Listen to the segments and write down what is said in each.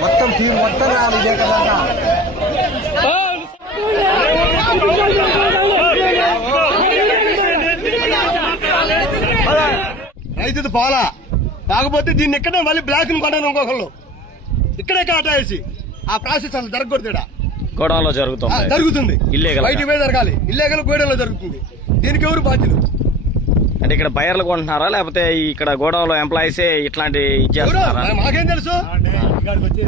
మొత్తం టీం మొత్తం రావాలి ఇదే కదా రైతుది పోలా. కాకపోతే దీన్ని ఇక్కడే మళ్ళీ బ్లాక్ని కొనను ఇంకొకళ్ళు. ఇక్కడే కాటా వేసి ఆ ప్రాసెస్ అసలు జరగకూడదు ఆ, జరుగుతుంది. జరుగుతుంది. బయటికి పోయి జరగాలి. ఇల్లేగల్ గోడలో జరుగుతుంది. దీనికి ఎవరు బాధ్యులు? అంటే ఇక్కడ బయర్లు కొంటున్నారా? లేకపోతే ఇక్కడ గోడౌన్లో ఎంప్లాయీసే ఇట్లాంటి ఇచ్చేస్తున్నారా మాకేం తెలుసు? ఇక్కడికి వచ్చి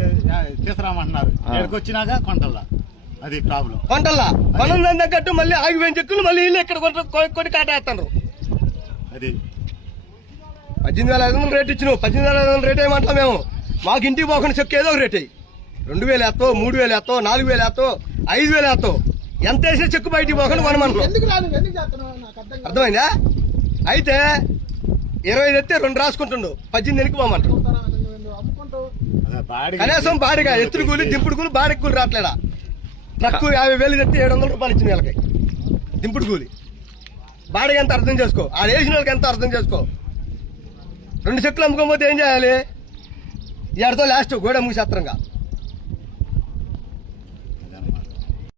తీసుకురామంటున్నారు. ఇక్కడికి వచ్చినాక కొంటల్లా. అది ప్రాబ్లం. పంటల్లా పనులు తగ్గట్టు మళ్ళీ ఆగిపోయిన చెక్కులు మళ్ళీ ఇల్లు ఇక్కడ కొట్ట- కొ- కొన్ని కాటేస్తారు అది పద్దెనిమిది వేల ఐదు వందలు రేట్ ఇచ్చినావు. పద్దెనిమిది వేల ఐదు వందలు రేట్ వేయమంటాం మేము? మాకు ఇంటికి పోకుండా చెక్కు ఏదో ఒక రేట్. అయ్యి రెండు వేలు వేస్తావు మూడు వేలు వేస్తావు నాలుగు వేలు వేస్తావు ఐదు వేలు వేస్తావు ఎంత వేసే చెక్కు బయటికి పోకుండా కొనమంటున్నాం అర్థమైందా? అయితే ఇరవై ఐదు ఎత్తే రెండు రాసుకుంటుండు. పద్దెనిమిది ఎనికి పోమంటాడు అదే బాడీ కనీసం బాడిగా ఎత్తుడు కూలి దింపుడు కూలి బాడికి కూలి రావట్లేదా? ట్రక్కు యాభై వేలు తెస్తే ఏడు వందల రూపాయలు ఇచ్చిన వీళ్ళకి దింపుడు కూలి. బాడిగ ఎంత అర్థం చేసుకో? ఆ వేసిన వాళ్ళకి ఎంత అర్థం చేసుకో? రెండు చెట్లు అమ్ముకోకపోతే ఏం చేయాలి? ఎడతో లాస్ట్ గోడ మూసేత్రంగా